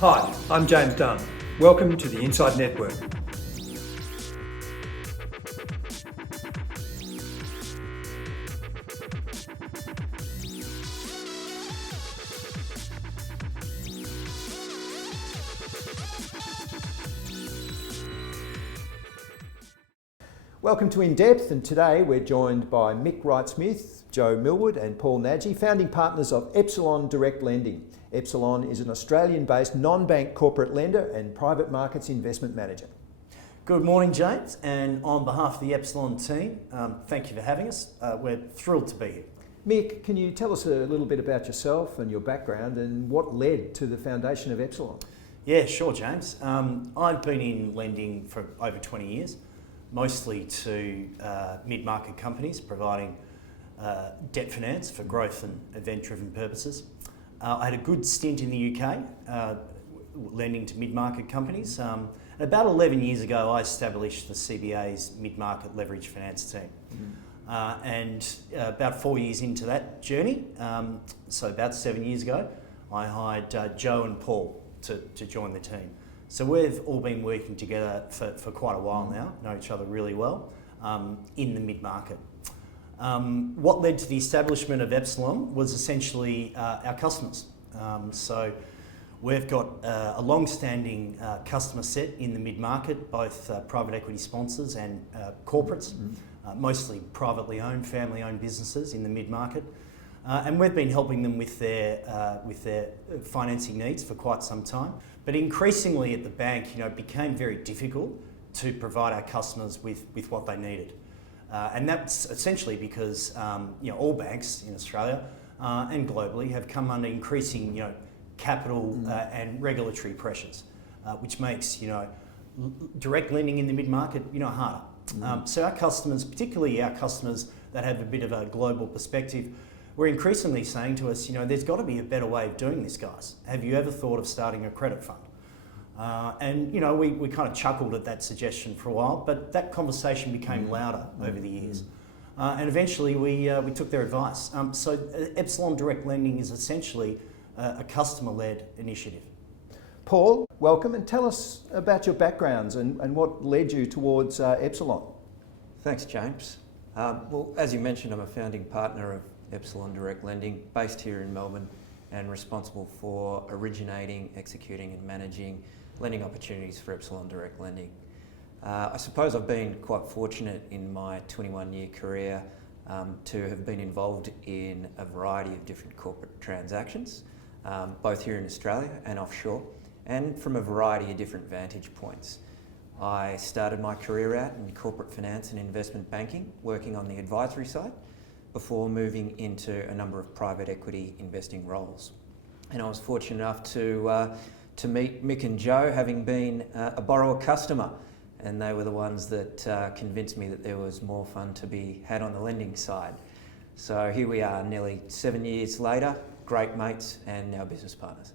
Hi, I'm James Dunn. Welcome to the Inside Network. Welcome to INDepth, and today we're joined by Mick Wright-Smith, Joe Millward and Paul Nagy, founding partners of Epsilon Direct Lending. Epsilon is an Australian-based non-bank corporate lender and private markets investment manager. Good morning, James, and on behalf of the Epsilon team, thank you for having us. We're thrilled to be here. Mick, can you tell us a little bit about yourself and your background and what led to the foundation of Epsilon? Yeah, sure, James. I've been in lending for over 20 years, mostly to mid-market companies providing debt finance for growth and event-driven purposes. I had a good stint in the UK, lending to mid-market companies. About 11 years ago, I established the CBA's mid-market leverage finance team. And about 4 years into that journey, so about 7 years ago, I hired Joe and Paul to join the team. So we've all been working together for quite a while now, know each other really well, in the mid-market. What led to the establishment of Epsilon was essentially our customers. So we've got a long-standing customer set in the mid-market, both private equity sponsors and corporates, mostly privately owned, family-owned businesses in the mid-market. And we've been helping them with their financing needs for quite some time. But increasingly at the bank, it became very difficult to provide our customers with what they needed. And that's essentially because all banks in Australia and globally have come under increasing capital and regulatory pressures, which makes direct lending in the mid-market harder. So our customers, particularly our customers that have a bit of a global perspective, we're increasingly saying to us, there's got to be a better way of doing this, guys. Have you ever thought of starting a credit fund? And we kind of chuckled at that suggestion for a while, but that conversation became louder over the years. And eventually we took their advice. So Epsilon Direct Lending is essentially a customer-led initiative. Paul, welcome, and tell us about your backgrounds and what led you towards Epsilon. Thanks, James. Well, as you mentioned, I'm a founding partner of Epsilon Direct Lending, based here in Melbourne, and responsible for originating, executing and managing lending opportunities for Epsilon Direct Lending. I suppose I've been quite fortunate in my 21-year career to have been involved in a variety of different corporate transactions, both here in Australia and offshore, and from a variety of different vantage points. I started my career out in corporate finance and investment banking, working on the advisory side, before moving into a number of private equity investing roles. And I was fortunate enough to meet Mick and Joe, having been a borrower customer, and they were the ones that convinced me that there was more fun to be had on the lending side. So here we are, nearly 7 years later, great mates and now business partners.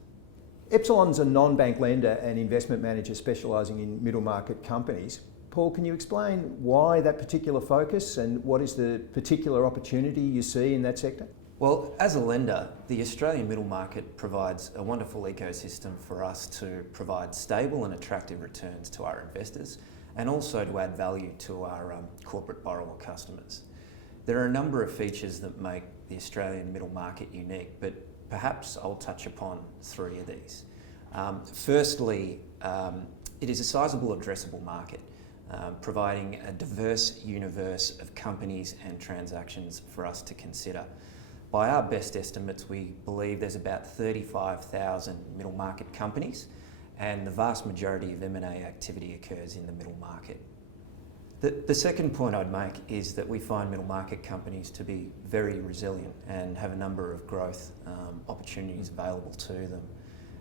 Epsilon's a non-bank lender and investment manager specialising in middle market companies. Paul, can you explain why that particular focus and what is the particular opportunity you see in that sector? Well, as a lender, the Australian middle market provides a wonderful ecosystem for us to provide stable and attractive returns to our investors, and also to add value to our corporate borrower customers. There are a number of features that make the Australian middle market unique, but perhaps I'll touch upon three of these. Firstly, it is a sizable addressable market, providing a diverse universe of companies and transactions for us to consider. By our best estimates, we believe there's about 35,000 middle market companies, and the vast majority of M&A activity occurs in the middle market. The second point I'd make is that we find middle market companies to be very resilient and have a number of growth opportunities available to them.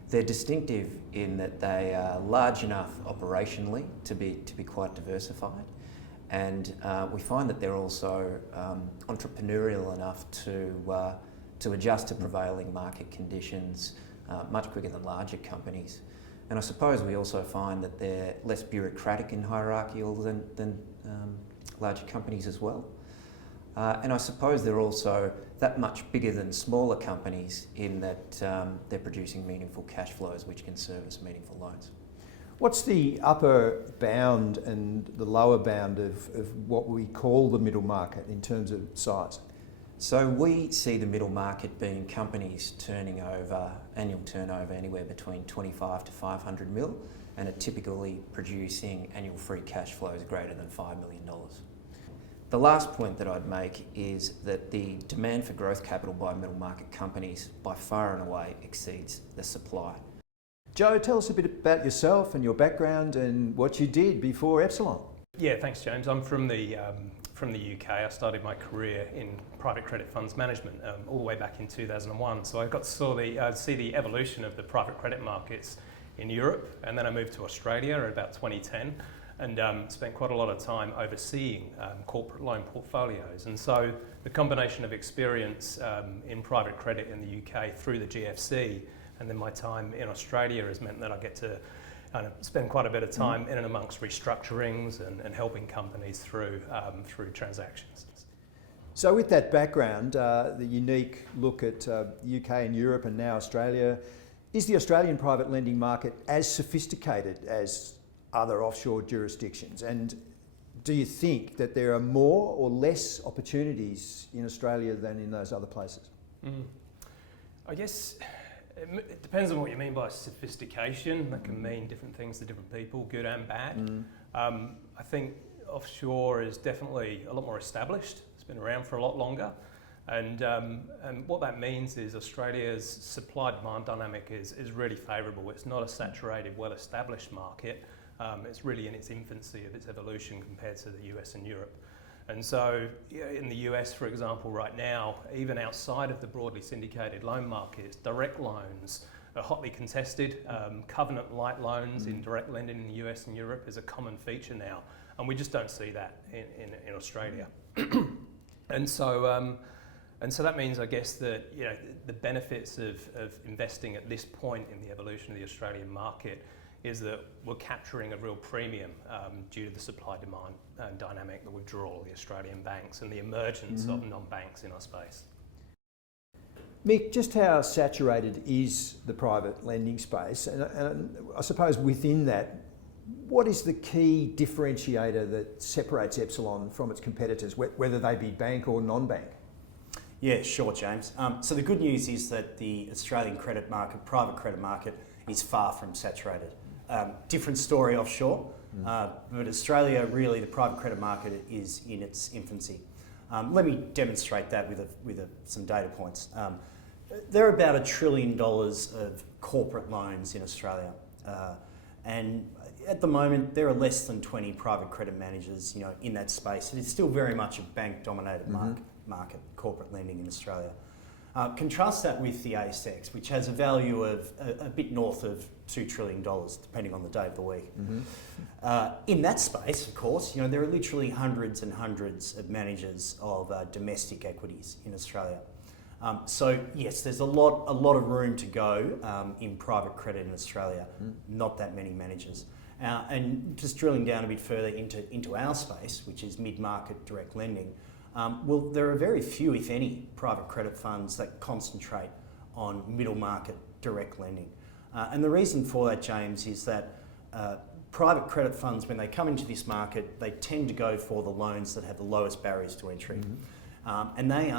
They're distinctive in that they are large enough operationally to be quite diversified, and we find that they're also entrepreneurial enough to adjust to prevailing market conditions much quicker than larger companies. And I suppose we also find that they're less bureaucratic and hierarchical than larger companies as well. And I suppose they're also that much bigger than smaller companies in that they're producing meaningful cash flows which can service meaningful loans. What's the upper bound and the lower bound of what we call the middle market in terms of size? So we see the middle market being companies turning over annual turnover anywhere between 25 to 500 mil and are typically producing annual free cash flows greater than $5 million. The last point that I'd make is that the demand for growth capital by middle market companies by far and away exceeds the supply. Joe, tell us a bit about yourself and your background and what you did before Epsilon. Yeah, thanks, James. I'm from the UK. I started my career in private credit funds management all the way back in 2001. So I got to see the evolution of the private credit markets in Europe, and then I moved to Australia in about 2010 and spent quite a lot of time overseeing corporate loan portfolios. And so the combination of experience in private credit in the UK through the GFC and then my time in Australia has meant that I get to spend quite a bit of time in and amongst restructurings and helping companies through transactions. So with that background, the unique look at UK and Europe and now Australia, is the Australian private lending market as sophisticated as other offshore jurisdictions? And do you think that there are more or less opportunities in Australia than in those other places? I guess it depends on what you mean by sophistication. That can mean different things to different people, good and bad. I think offshore is definitely a lot more established. It's been around for a lot longer. And what that means is Australia's supply-demand dynamic is really favourable. It's not a saturated, well-established market. It's really in its infancy of its evolution compared to the US and Europe. And so in the US, for example, right now, even outside of the broadly syndicated loan markets, direct loans are hotly contested. Covenant-light loans in direct lending in the US and Europe is a common feature now. And we just don't see that in Australia. And so that means, I guess, that the benefits of investing at this point in the evolution of the Australian market is that we're capturing a real premium due to the supply-demand dynamic, the withdrawal of the Australian banks and the emergence of non-banks in our space. Mick, just how saturated is the private lending space? And I suppose within that, what is the key differentiator that separates Epsilon from its competitors, whether they be bank or non-bank? Yeah, sure, James. So the good news is that the Australian credit market, private credit market, is far from saturated. Different story offshore, but Australia, really, the private credit market is in its infancy. Let me demonstrate that with some data points. There are about $1 trillion of corporate loans in Australia, and at the moment there are less than 20 private credit managers, in that space. It is still very much a bank-dominated market, corporate lending in Australia. Contrast that with the ASX, which has a value of a bit north of $2 trillion, depending on the day of the week. In that space, of course, there are literally hundreds and hundreds of managers of domestic equities in Australia. So yes, there's a lot of room to go in private credit in Australia. Not that many managers. And just drilling down a bit further into our space, which is mid-market direct lending. Well, there are very few, if any, private credit funds that concentrate on middle market direct lending. And the reason for that, James, is that private credit funds, when they come into this market, they tend to go for the loans that have the lowest barriers to entry. And they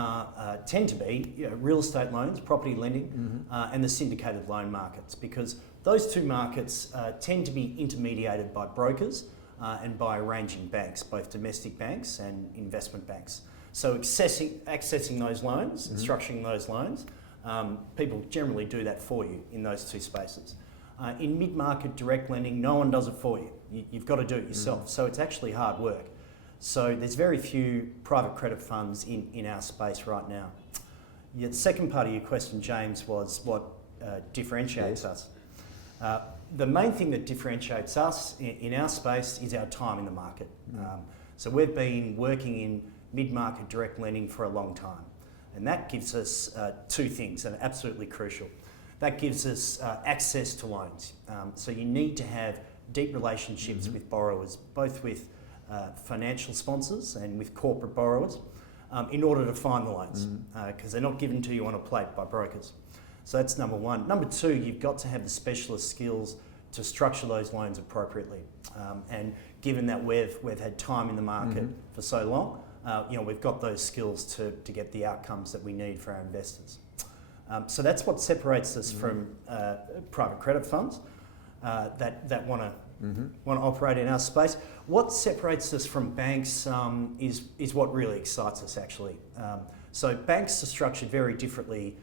tend to be real estate loans, property lending, and the syndicated loan markets, because those two markets tend to be intermediated by brokers and by arranging banks, both domestic banks and investment banks. So accessing those loans and structuring those loans, people generally do that for you in those two spaces. In mid-market direct lending, no one does it for you. You've got to do it yourself. So it's actually hard work. So there's very few private credit funds in our space right now. The second part of your question, James, was what differentiates us. The main thing that differentiates us in our space is our time in the market. So we've been working in mid-market direct lending for a long time. And that gives us two things that are absolutely crucial. That gives us access to loans. So you need to have deep relationships with borrowers, both with financial sponsors and with corporate borrowers. in order to find the loans, because they're not given to you on a plate by brokers. So that's number one. Number two, you've got to have the specialist skills to structure those loans appropriately. And given that we've had time in the market for so long, we've got those skills to get the outcomes that we need for our investors. So that's what separates us from private credit funds that want to operate in our space. What separates us from banks is what really excites us, actually. So banks are structured very differently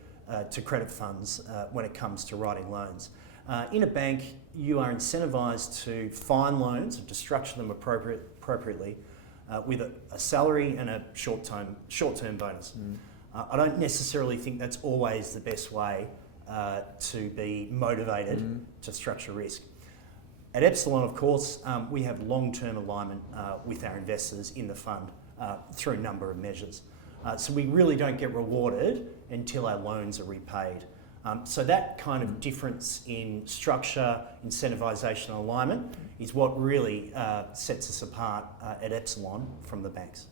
to credit funds when it comes to writing loans. In a bank, you are incentivised to find loans and to structure them appropriately with a salary and a short-term bonus. I don't necessarily think that's always the best way to be motivated to structure risk. At Epsilon, of course, we have long-term alignment with our investors in the fund through a number of measures. So we really don't get rewarded until our loans are repaid. So that kind of difference in structure, incentivisation and alignment is what really sets us apart at Epsilon from the banks.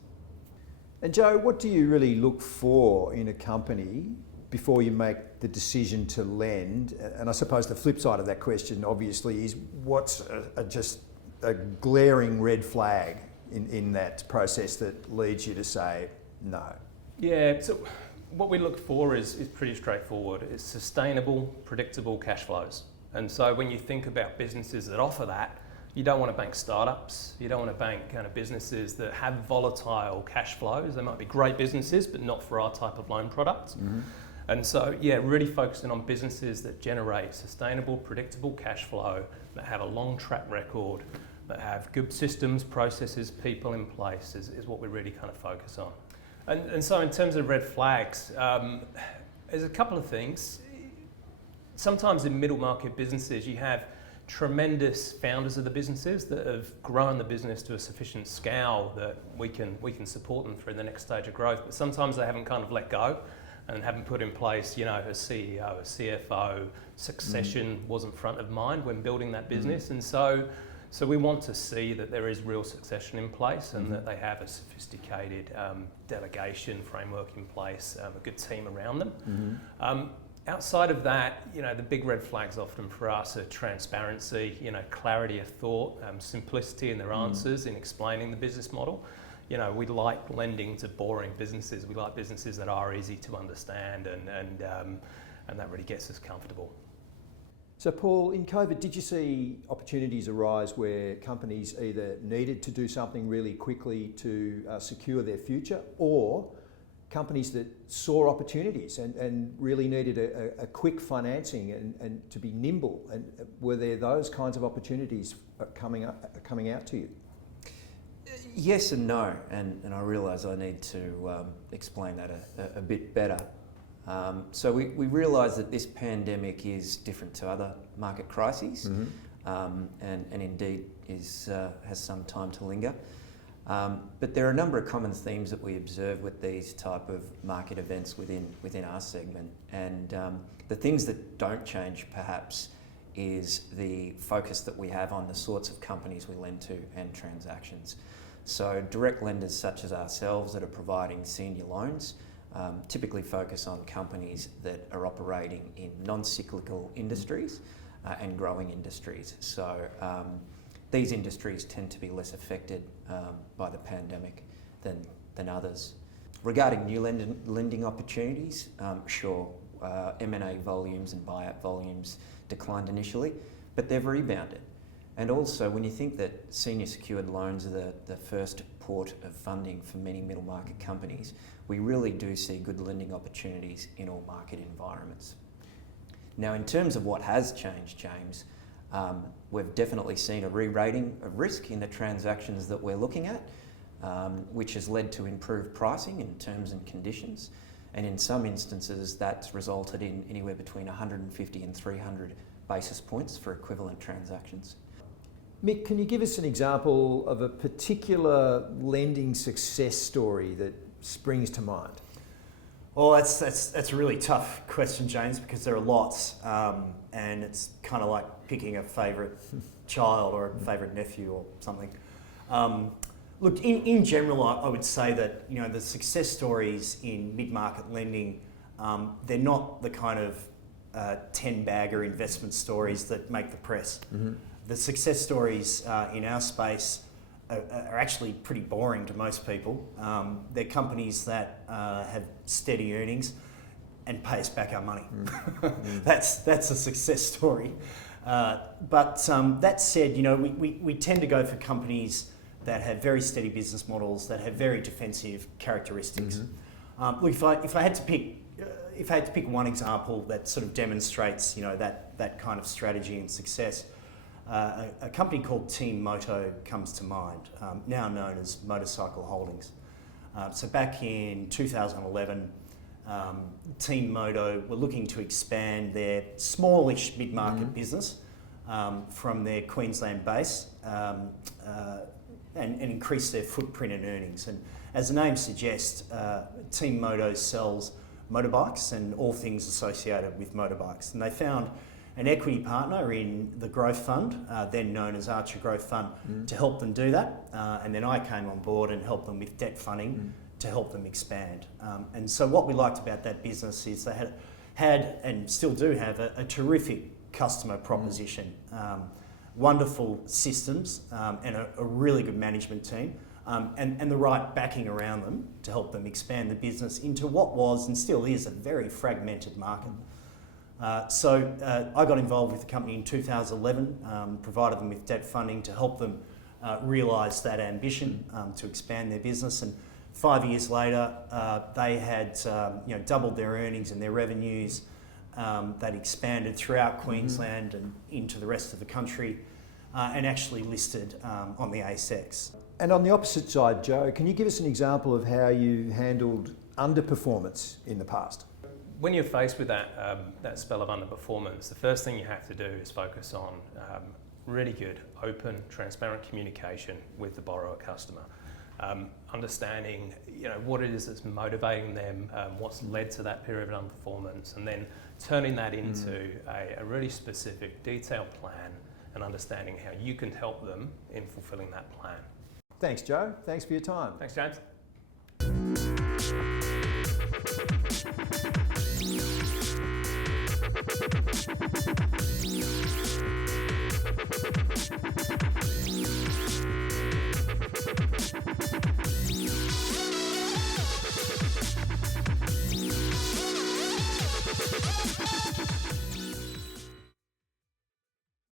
And Joe, what do you really look for in a company before you make the decision to lend? And I suppose the flip side of that question obviously is what's just a glaring red flag in that process that leads you to say no? Yeah, so what we look for is pretty straightforward. It's sustainable, predictable cash flows. And so when you think about businesses that offer that, you don't want to bank startups. You don't want to bank kind of businesses that have volatile cash flows. They might be great businesses, but not for our type of loan product. And so, really focusing on businesses that generate sustainable, predictable cash flow, that have a long track record, that have good systems, processes, people in place is what we really kind of focus on. And so in terms of red flags, there's a couple of things. Sometimes in middle market businesses, you have tremendous founders of the businesses that have grown the business to a sufficient scale that we can support them through the next stage of growth. But sometimes they haven't kind of let go and haven't put in place, a CEO, a CFO. Succession wasn't front of mind when building that business. And so we want to see that there is real succession in place and that they have a sophisticated delegation framework in place, a good team around them. Outside of that, the big red flags often for us are transparency, clarity of thought, simplicity in their answers in explaining the business model. We like lending to boring businesses. We like businesses that are easy to understand and that really gets us comfortable. So Paul, in COVID, did you see opportunities arise where companies either needed to do something really quickly to secure their future, or companies that saw opportunities and really needed a quick financing and to be nimble? And were there those kinds of opportunities coming out to you? Yes and no, and I realise I need to explain that a bit better. So we realise that this pandemic is different to other market crises, and indeed has some time to linger. But there are a number of common themes that we observe with these type of market events within our segment, and the things that don't change perhaps is the focus that we have on the sorts of companies we lend to and transactions. So direct lenders such as ourselves that are providing senior loans typically focus on companies that are operating in non-cyclical industries and growing industries. So these industries tend to be less affected by the pandemic than others. Regarding new lending opportunities, M&A volumes and buyout volumes declined initially, but they've rebounded. And also, when you think that senior secured loans are the first port of funding for many middle market companies, we really do see good lending opportunities in all market environments. Now, in terms of what has changed, James, we've definitely seen a re-rating of risk in the transactions that we're looking at, which has led to improved pricing in terms and conditions. And in some instances, that's resulted in anywhere between 150 and 300 basis points for equivalent transactions. Mick, can you give us an example of a particular lending success story that springs to mind? Well, that's a really tough question, James, because there are lots, and it's kind of like picking a favourite child or a favourite nephew or something. Look, in general, I would say that, you know, the success stories in mid-market lending, they're not the kind of 10-bagger investment stories that make the press. Mm-hmm. The success stories in our space are actually pretty boring to most people. They're companies that have steady earnings and pay us back our money. Mm. That's a success story. But that said, you know, we tend to go for companies that have very steady business models, that have very defensive characteristics. Mm-hmm. Look, if I had to pick one example that sort of demonstrates, you know, that kind of strategy and success, a company called Team Moto comes to mind, now known as Motorcycle Holdings. So back in 2011, Team Moto were looking to expand their smallish mid-market business from their Queensland base and increase their footprint and earnings. And as the name suggests, Team Moto sells motorbikes and all things associated with motorbikes. And they found an equity partner in the Growth Fund, then known as Archer Growth Fund, to help them do that. And then I came on board and helped them with debt funding to help them expand. And so what we liked about that business is they had and still do have a terrific customer proposition, wonderful systems, and a really good management team, and the right backing around them to help them expand the business into what was and still is a very fragmented market. So I got involved with the company in 2011, provided them with debt funding to help them realise that ambition to expand their business. And 5 years later, they had doubled their earnings and their revenues. They'd expanded throughout Queensland and into the rest of the country, and actually listed on the ASX. And on the opposite side, Joe, can you give us an example of how you handled underperformance in the past? When you're faced with that spell of underperformance, the first thing you have to do is focus on really good, open, transparent communication with the borrower customer. Understanding, you know, what it is that's motivating them, what's led to that period of underperformance, and then turning that into a really specific, detailed plan and understanding how you can help them in fulfilling that plan. Thanks, Joe. Thanks for your time. Thanks, James.